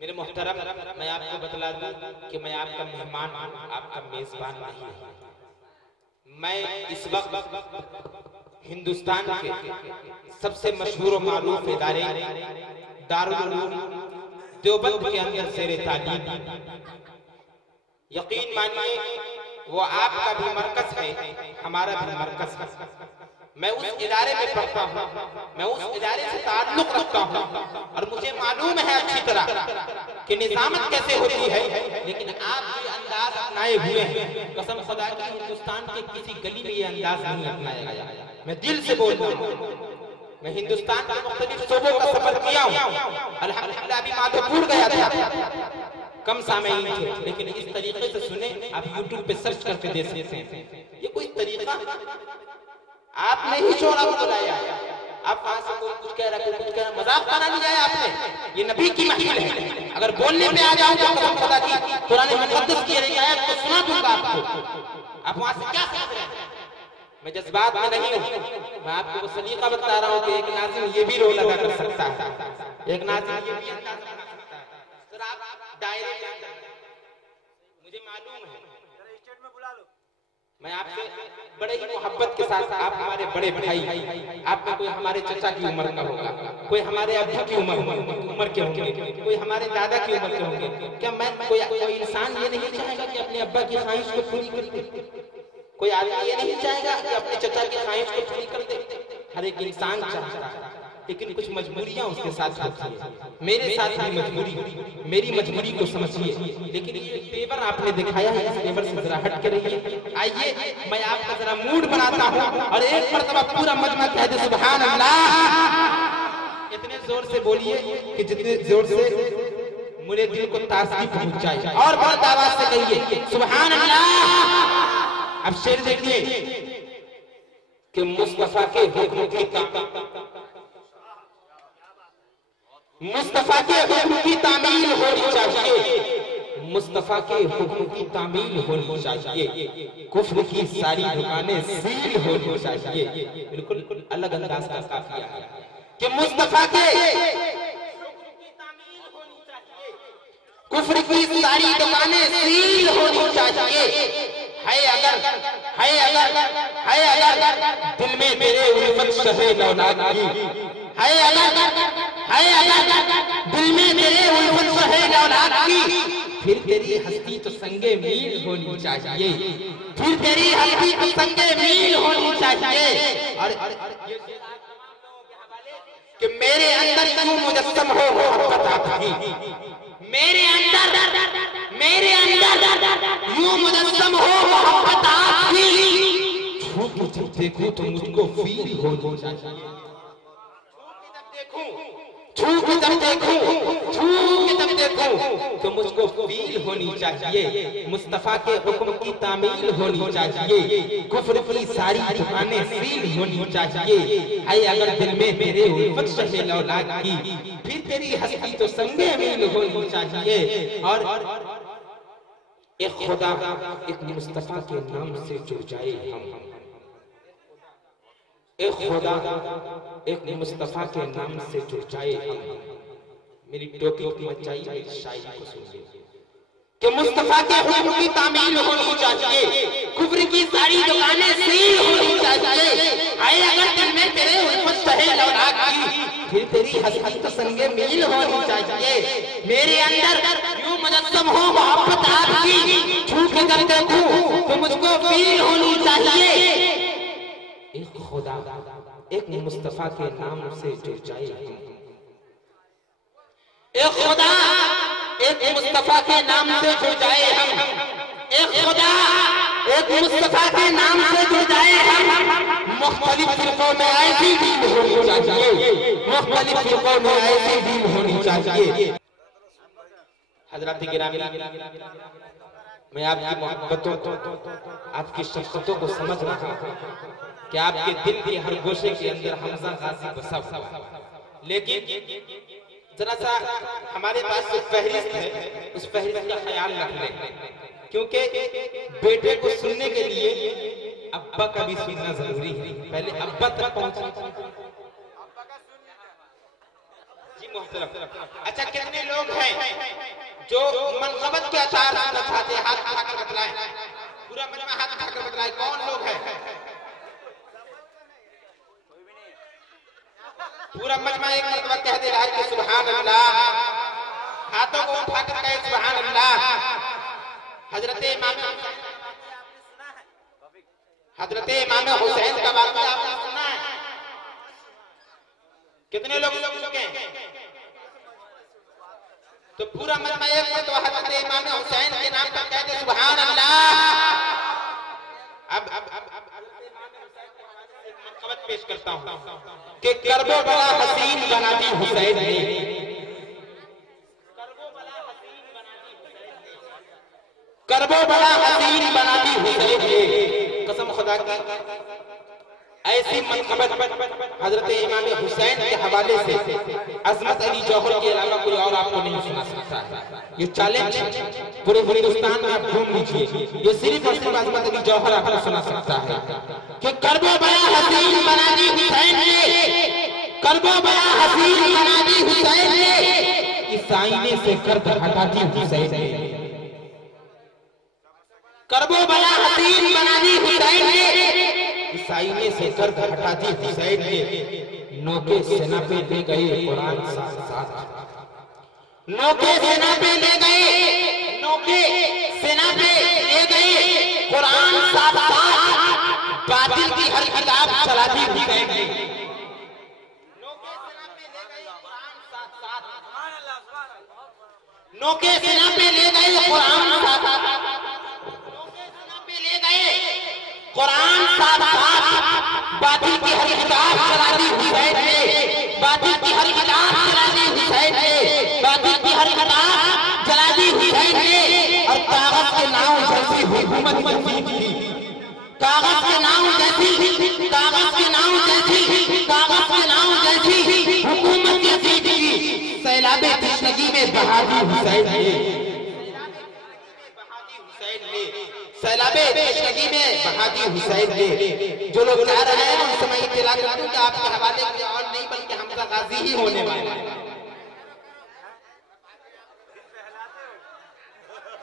मेरे मोहतरम, मैं आपको बतला दूं कि मैं आपका मेहमान, आपका मेजबान नहीं हूं। मैं इस वक्त हिंदुस्तान के सबसे मशहूर और मारूफ इदारे दारुल उलूम देवबंद के अंदर ज़ेरे तालीम, यकीन मानिए वो आपका भी मरकज है, हमारा भी मरकज है। मैं उस इदारे में पढ़ता हूँ, मैं उस इदारे से ताल्लुक रखता हूँ और मुझे मालूम है अच्छी तरह कि निजामत कैसे होती है। लेकिन आप ये अंदाज अपनाए हुए हैं, कसम खुदा की हिंदुस्तान के किसी गली में ये अंदाज नहीं अपनाया गया। मैं दिल से बोल रहा हूँ, मैं हिंदुस्तान के मुख्तलिफ सूबों का सफर किया हूँ। अल्हम्दुलिल्लाह अभी माधोपुर गया था, कम सामईन थे, लेकिन इस तरीके से सुने, आप यूट्यूब पे सर्च करके देख सकते हैं। ये कोई तरीका आपने ही शोरा बुलाया, आप वहां से कोई कुछ कह रहा, कोई कुछ कह रहा, मजाक बना लिया है आपने। ये नबी की महफिल है, अगर बोलने पे आ जाऊं तो कसम खुदा की कुरान मुकद्दस की आयत को सुना दूंगा आपको। आप वहां से क्या सीख रहे हैं? मैं जज्बात में नहीं हूं, मैं आपको वो सलीका बता रहा हूं कि एक नाज़िम ये भी रोल अदा कर सकता है, एक नाज़िम ये भी अंदाज़ बना सकता है। सर आप दायरे के अंदर, मुझे मालूम है, स्टेट में बुला लो। मैं आपसे बड़े ही मोहब्बत के साथ, आप हमारे बड़े भाई, आप में कोई हमारे चचा की उम्र का होगा, कोई हमारे अब्बू की उम्र के होंगे, कोई हमारे दादा की उम्र के होंगे। क्या मैं कोई इंसान ये नहीं चाहेगा कि अपने अब्बा की ख्वाहिश को पूरी कर दे? कोई आदमी ये नहीं चाहेगा कि अपने चचा की ख्वाहिश को पूरी कर दे? हर एक इंसान चाहता है, लेकिन कुछ मजबूरियां उसके साथ होती है। मेरे साथ भी मजबूरी, मेरी मजबूरी को समझिए। लेकिन ये तेवर आपने दिखाया है, इस तेवर से जरा हट के रहिए। आइए मैं आपका जरा मूड बनाता हूँ और एक मरतबा पूरा मजमा कह दे सुभान अल्लाह। इतने जोर से बोलिए कि जितने जोर से मेरे दिल को ताज़गी पहुंच जाए, और बहुत आवाज से कहिए सुभान अल्लाह। अब शेर देखिए कि मुस्तफा के हुक्म की मुस्तफा के हुक्म की तामील होनी चाहिए, मुस्तफा के हुक्म की तामील होनी चाहिए, कुफ्र की सारी दुकानें सील होनी चाहिए। बिल्कुल अलग अंदाज का काफिया है कि मुस्तफा के कुफ्र की सारी दुकानें सील होनी चाहिए। है अगर दिल में तेरे उल्फत शहे लौलाद की, है अगर दिल में तेरे उल्फत शहे लौलाद की, फिर तेरी हस्ती तो संगे मील होनी चाहिए, फिर तेरी हस्ती तो संगे मील होनी चाहिए। और कि मेरे अंदर यूं मुजस्सम हो मोहब्बत आपकी, मेरे अंदर यूं मुजस्सम हो मोहब्बत आपकी, छू के जब देखूं तो मुझको फील होनी चाहिए, छू के जब देखूं तो मुझको फील होनी चाहिए। मुस्तफा के हुक्म की तामील होनी चाहिए, कुफ्र की सारी दुकानें सील होनी चाहिए। है अगर दिल में तेरे उल्फत शहे लौलाद की, फिर तेरी हस्ती तो संगे मील होनी चाहिए। और एक खुदा एक मुस्तफा के नाम से जुड़ जाए हम, एक खुदा एक मुस्तफा के नाम से जुड़ जाए हम। मेरी टोपी मत चाहिए, मेरी शायरी को सुनिए कि मुस्तफा के हुक्म की तामील होनी चाहिए, कुफ्र की सारी दुकानें सील होनी चाहिए। आए अगर दिल में तेरे उल्फत शहे लौलाद की, फिर तेरी हस्ती तो संगे मील होनी चाहिए। मेरे अंदर यूं मुजस्सम हो मोहब्बत आपकी, छू के जब देखूं तो मुझको फील होनी चाहिए। एक खुदा एक मुस्तफा के नाम से जुड़ जाए हम, एक खुदा एक मुस्तफा के नाम से जुड़ जाए हम, एक खुदा एक मुस्तफा के नाम से जुड़ जाए हम। मुख्तलिफ फिरकों में ऐसी दीन होनी चाहिए, मुख्तलिफ फिरकों में ऐसी दीन होनी चाहिए। हजरत गिरामी, मैं आपकी मोहब्बतों को, आपकी शफ़क़तों को समझ रहा हूँ कि आपके दिल के हर गोशे के अंदर हमजा गाजी बसा हुआ, लेकिन जरा सा हमारे पास एक फहरिस्त है, उस फहरिस्त का ख्याल रख लें, क्योंकि बेटे को सुनने के लिए अब्बा का भी सुनना जरूरी है। पहले अब्बा तक पहुंचे जी अच्छा कितने लोग हैं जो मनकबत के अचार सुनना चाहते हैं? हाथ उठाकर बतलाएं, पूरा मजमा हाथ उठाकर बतलाएं कौन लोग हैं? पूरा मजमा एक मरतबा कह दे रहा है कि सुभान अल्लाह। हाथों को उठाकर कहे सुभान अल्लाह। हजरत इमाम हुसैन का वाक़या आपने सुना है? कितने लोग सुन चुके हैं? तो पूरा मजमा एक मरतबा हजरत इमाम हुसैन के नाम पर कह दे सुभान अल्लाह। अब मनकबत पेश करता हूं कि करबो बड़ा हसीन बना दी हुसैन ने। करबो बड़ा हसीन बना दी हुसैन ने। कसम खुदा की ऐसी मनकबत हजरत इमाम हुसैन के हवाले से अजमत अली जौहर के अलावा कोई और आपको नहीं सुना सकता है। ये चैलेंज पूरे हिंदुस्तान में आप ढूंढ लीजिए, ये सिर्फ और सिर्फ अजमत अली जौहर आपको सुना सकता है कि करबो बड़ा हसीन बना दी हुसैन ने। करबो बड़ा हसीन बना दी हुसैन ने। इस आईने से कर्द हटा दी हुसैन ने। करबो बड़ा हसीन बना दी हुसैन ने। इस आईने से कर्द हटा दी हुसैन ने। नौके सेना पे ले गए कुरान साथ साथ। नौके सेना पे ले गए, नौके सेना पे ले गए कुरान साथ साथ। बातिल की हर किताब चला दी हुसैन ने। नौके सेना पे ले गए कुरान साथ साथ। नौके सेना पे ले गए कुरान साथ साथ। कुरान साथ साथ। बातिल की हर किताब चला दी हुसैन ने। बातिल की हर किताब चला दी हुसैन ने। बातिल की हर किताब चला दी हुसैन ने। और कागज के नाम जैसी हुकूमत मजीद की। कागज के नाम जैसी, कागज के नाम जैसी, कागज के नाम जैसी हुकूमत मजीद की। सैलाबे तशनगी में बहा दी हुसैन ने। सैलाबे तशनगी में बहा दी हुसैन ने। जो लोग जा रहे हैं उन समय इत्तला कर दूं कि आपके हवाले में और नहीं बल्कि हमजा गाजी ही होने वाले हैं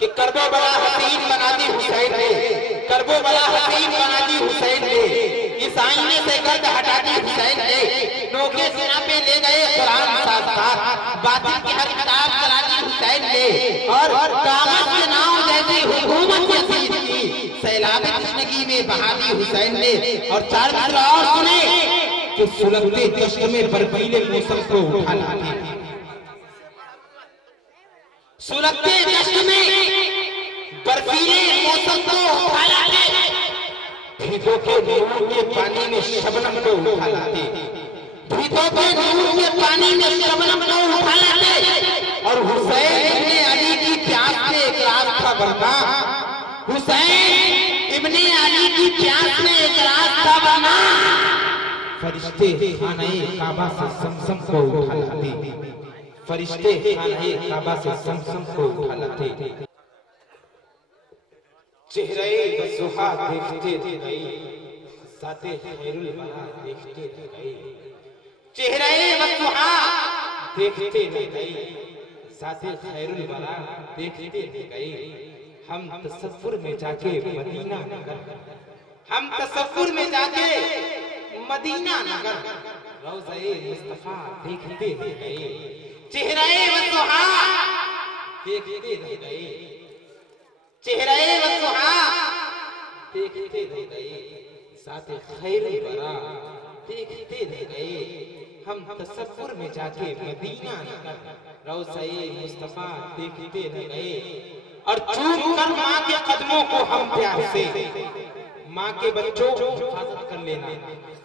कि करबो बड़ा हसीन बना दी हुसैन ने। करबो बड़ा हसीन बना दी हुसैन ने। इस आईने से गर्द हटा दी हुसैन ने। नौके सेना पे ले गए कुरान साथ साथ। बातिल की हर किताब चला दी हुसैन ने। और कागज के नाम जैसी हुकूमत यजीद की। सैलाब तशनगी में बहा दी हुसैन ने। और चार बार और सुने कि सुलगते दश्त में बर्फीले मौसम को उठा लाते। सुलगते दश्त में बर्फीले मौसम को उठा लाते। भीगो के नूर के पानी में शबनम को उठा लाते। भीगो के नूर के पानी में शबनम को उठा लाते। और हुसैन इब्ने अली की प्यास में एक रात था वरना। हुसैन इब्ने अली की प्यास में एक रात था वरना। फरिश्ते खाने काबा से समसम को उठा लाते। फरिश्ते खाने काबा से समसम को उठा लाते। चेहरे वज़ुहा देखते गए साथे खैरुल वरा देखते गए। चेहरे वज़ुहा देखते गए साथे खैरुल वरा देखते गए। हम तसव्वुर में जाके मदीना नगर, हम तसव्वुर में जाके मदीना नगर रोज़े मुस्तफा देखते गए। चेहरे वज़ुहा देखते गए। चेहरे वज़ुहा देखते गए साथे खैरुल वरा देखते गए। हम तसव्वुर में जाके मदीना नगर रोज़े मुस्तफा देखते गए। और चूम कर माँ के कदमों को हम प्यार से, माँ के बच्चों हिफाजत कर लेना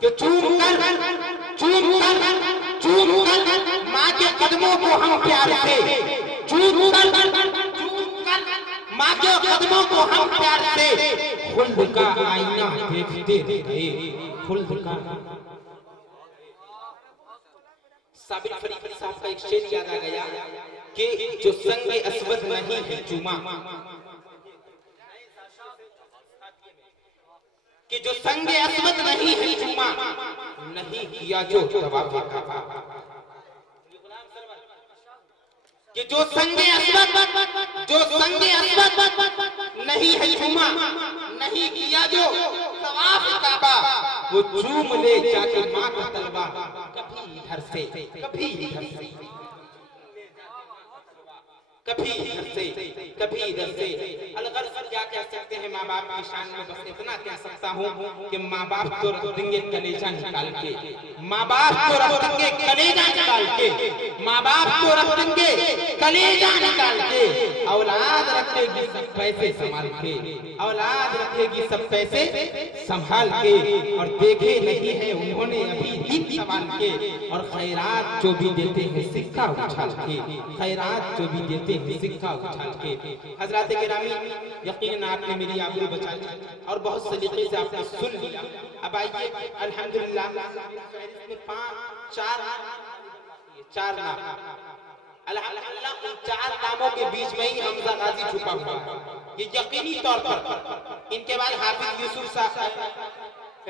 कि चूम कर माँ के कदमों को हम प्यार से, चूम कर माँ के कदमों को हम प्यार से खुल्द का आईना देखते गए। खुल्द का साबिर फरीदी साहब का एक शेर याद आ गया कि जो संग अस्वद नहीं है चूमा, कि जो संग अस्वद नहीं है चूमा, नहीं किया जो तवाफ़ काबा। कि जो संगे अस्वद नहीं है चूमा, नहीं किया जो तवाफ काबा, वो चूम ले जाके माँ का तलवा, कभी इधर से कभी इधर से, कभी इधर से कभी इधर से। अलगर्ज क्या कह सकते हैं माँ बाप की शान में? बस इतना कह सकता हूँ कि माँ बाप तो रख देंगे कलेजा निकाल के, माँ बाप तो रख देंगे कलेजा निकाल के, माँ बाप तो रख देंगे कलेजा निकाल के। औलाद रखेगी सब पैसे संभाल के, औलाद रखेगी सब पैसे संभाल के। और देखे नहीं है उन्होंने अभी दिन संभाल के, और खैरात जो भी देते हैं सिक्का उछाल के, खैरात जो भी देते हैं सिक्का उछाल के। हजरत गिरामी, यकीनन आपने मेरी आबरू बचाई और बहुत सलीके से आपने सुन लिया। अब आइए अल्हम्दुलिल्लाह, चार नाम अल्हम्दुलिल्लाह, उन 4 नामों के बीच में ही हमजा गाजी छुपा हुआ है, ये यकीनी तौर पर। इनके बाद हाफिज यूसुफ साहब,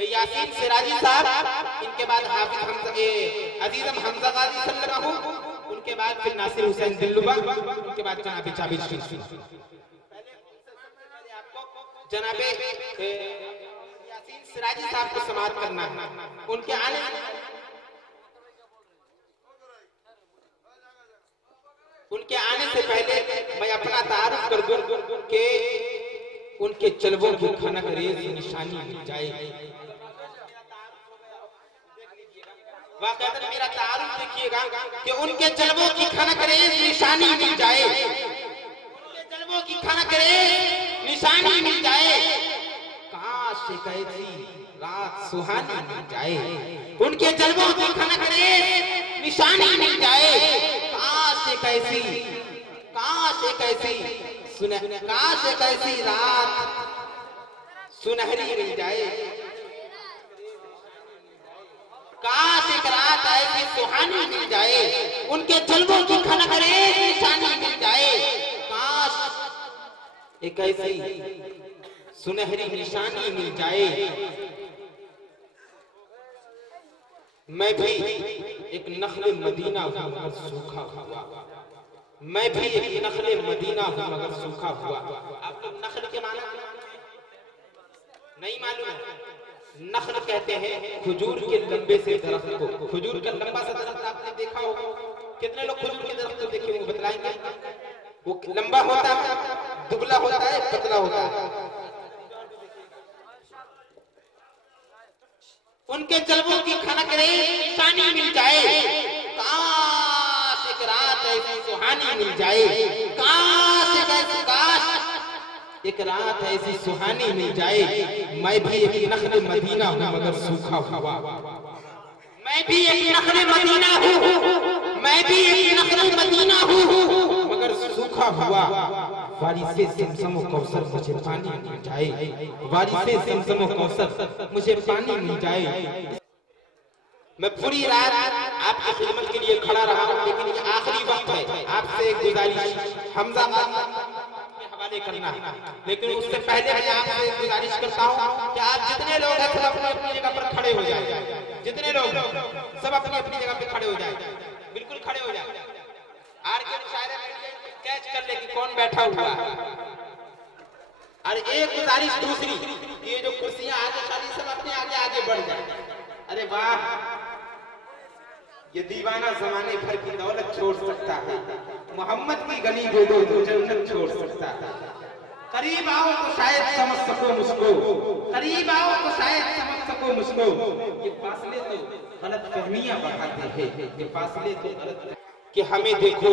यासीन सिराजी साहब, इनके बाद हाफिज अजीजम हमजा गाजी सल्लल्लाहु, उनके बाद फिर नासिर हुसैन दिल्लुबा, उनके बाद जनाबे जाबिर शरीफ। जनाबे यासीन सिराजी साहब को समाप्त करना है। उनके आने से पहले मैं अपना तारुफ कर दूं कि उनके चलबों की खनक रेज निशानी मिल जाए। वाकई मेरा तारुफ देखिएगा कि उनके चलबों की खनक रेज निशानी मिल जाए, उनके चलबों की खनक रेज निशानी मिल जाए। काश एक ऐसी रात सुहानी मिल जाए, उनके जलवों की खनक रेज निशानी मिल जाए। काश एक ऐसी रात सुनहरी मिल जाए, काश एक रात ऐसी सुहानी मिल जाए, उनके जलवों की खनक रेज निशानी मिल जाए। काश एक ऐसी सुनहरी निशानी मिल जाए। मैं भी एक नखले मदीना हूँ मगर सूखा हुआ, मैं भी एक नखले मदीना हूँ मगर सूखा हुआ। आपको नखल के माना नहीं मालूम है? नखल कहते हैं खजूर के लंबे से दरख्त को। खजूर का लंबा सा दरख्त आपने देखा होगा, कितने लोग खजूर के दरख्त को देखे वो बतलाएंगे? वो लंबा होता है, दुबला होता है, पतला होता है। उनके जलवों की खनक रेज निशानी मिल जाए। काश एक रात ऐसी सुहानी मिल जाए, काश एक रात ऐसी सुहानी मिल जाए। मैं भी एक नखले मदीना हूँ मगर सूखा हुआ, मैं भी एक नखले मदीना हूँ, मैं भी एक नखले मदीना हूँ मगर सूखा हुआ। वारिसे ज़मज़म व कौसर मुझे पानी मिल जाए, वारिसे ज़मज़म व कौसर मुझे पानी मिल जाए। मैं पूरी रात आपकी खिदमत के लिए खड़ा रहा हूँ, लेकिन ये आखिरी वक्त है। आपसे एक गुजारिश, हमजा के हवाले करना, लेकिन उससे पहले मैं आपसे गुजारिश करता हूँ कि आप जितने लोग हैं सब अपनी अपनी जगह पर खड़े हो जाए। जितने लोग सब अपनी अपनी जगह पे खड़े हो जाए, बिल्कुल खड़े हो जाए। आर के मुशायरे कैच कर ले कि कौन बैठा हुआ है। और एक गुजारिश दूसरी, ये जो कुर्सियां आगे खाली सब अपने आगे आगे बढ़ जाए। अरे वाह, ये दीवाना जमाने भर की दौलत छोड़ सकता है, मोहम्मद की गली दे दो तो जन्नत छोड़ सकता है। करीब आओ तो शायद समझ सको मुझको, करीब आओ तो शायद समझ सको मुझको। ये फासले तो गलत फहमियां बढ़ाते हैं, ये फासले तो गलत कि हमें देखो,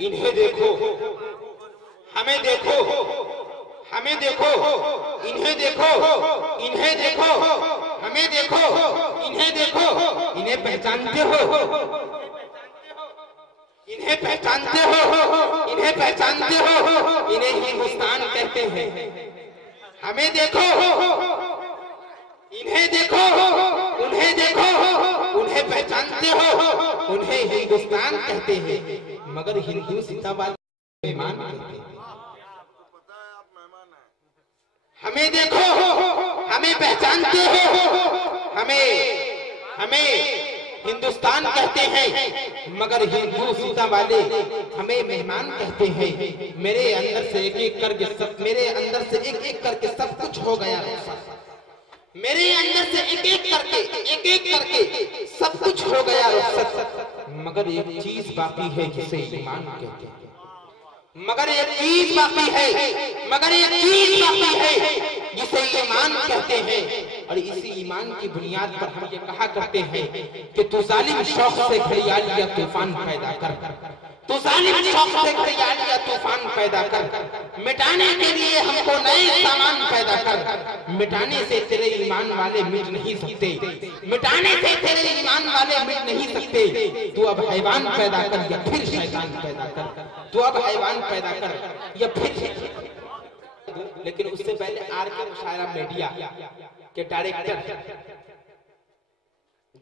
इन्हें देखो, हमें देखो, हमें देखो, इन्हें देखो, इन्हें देखो, हमें देखो, इन्हें देखो। इन्हें पहचानते हो, इन्हें पहचानते हो, इन्हें पहचानते हो, इन्हें हिंदुस्तान कहते हैं। हमें देखो, इन्हें देखो, उन्हें देखो, उन्हें पहचानते हो, उन्हें हिंदुस्तान कहते हैं मगर हिंदू सीताबाद मेहमान कहते हैं। हमें देखो, हमें पहचानते हो, हमें हिंदुस्तान कहते हैं, मगर हिंदू सीता वाले हमें मेहमान कहते हैं। मेरे अंदर से एक एक करके सब कुछ हो गया रुखसत। मेरे अंदर से एक एक करके सब कुछ हो गया रुखसत, मगर एक चीज बाकी है जिसे ईमान कहते हैं। मगर एक चीज बाकी है जिसे ईमान कहते हैं। और इसी ईमान की बुनियाद पर हम ये कहा करते हैं कि तू जालिम शौक से घड़ियाल या तूफान पैदा कर, तू जालिम शौक से घड़ियाल या तूफान पैदा कर। मिटाने के लिए हमको नए सामान पैदा कर। मिटाने से तेरे ईमान वाले मिट नहीं सकते, मिटाने से तेरे ईमान वाले मिट नहीं सकते। तू अब हैवान पैदा कर या फिर शैतान पैदा कर, तू अब हैवान पैदा कर या फिर। लेकिन उससे पहले आर के मुशायरा मीडिया के डायरेक्टर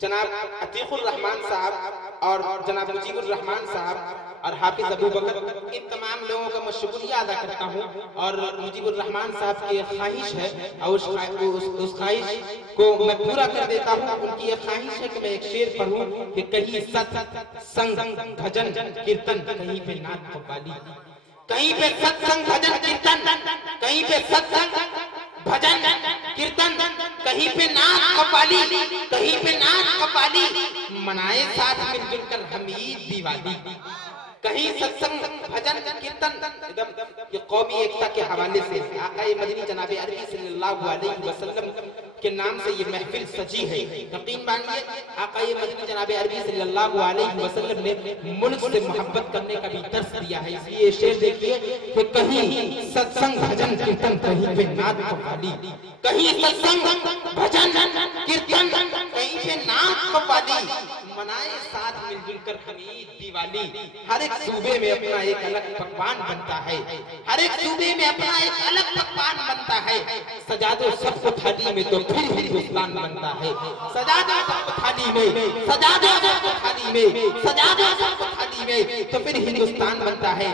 जनाब अतीकुर रहमान साहब और जनाब मुजीबुर रहमान साहब और हाफिज अबू बकर, इन तमाम लोगों का मैं शुक्रिया अदा करता हूँ। और मुजीबुर रहमान साहब की एक ख्वाहिश है और उस ख्वाहिश को मैं पूरा कर देता हूँ। उनकी एक ख्वाहिश है कि मैं एक शेर पढ़ूं कि कहीं सत्संग भजन कीर्तन, कहीं पे नात कव्वाली, कहीं पे सत्संग भजन कीर्तन, कहीं पे सत्संग भजन कीर्तन, कहीं पे नाच कव्वाली, कहीं पे नाच कव्वाली, मनाए साथ मिलजुल कर हम ईद दिवाली। कहीं सत्संग भजन कीर्तन, एकदम ये कौमी एकता के हवाले से आकाए मदनी जनाबे अरबी सल्लल्लाहु अलैहि वसल्लम के नाम से ये महफिल सजी है। यकीन मानिए आकाए मदनी जनाबे अरबी सल्लल्लाहु अलैहि वसल्लम ने मुल्क से मोहब्बत करने का भी दर्स दिया है। इसलिए ये शेर देखिए कि कहीं सत्संग भजन कीर्तन, कहीं पे नाच कव्वाली, कहीं सत्संग भजन कीर्तन, कहीं पे नाच कव्वाली, मनाए साथ मिलजुल कर हम ईद दिवाली। हर एक सूबे में अपना एक अलग पकवान बनता है, हर एक सूबे में अपना एक अलग पकवान बनता है। सजा दो सबको थाली में तो फिर हिंदुस्तान बनता है। सजा दो सबको थाली में, सजा दो सबको थाली में, सजा दो सबको थाली में तो फिर हिंदुस्तान बनता है।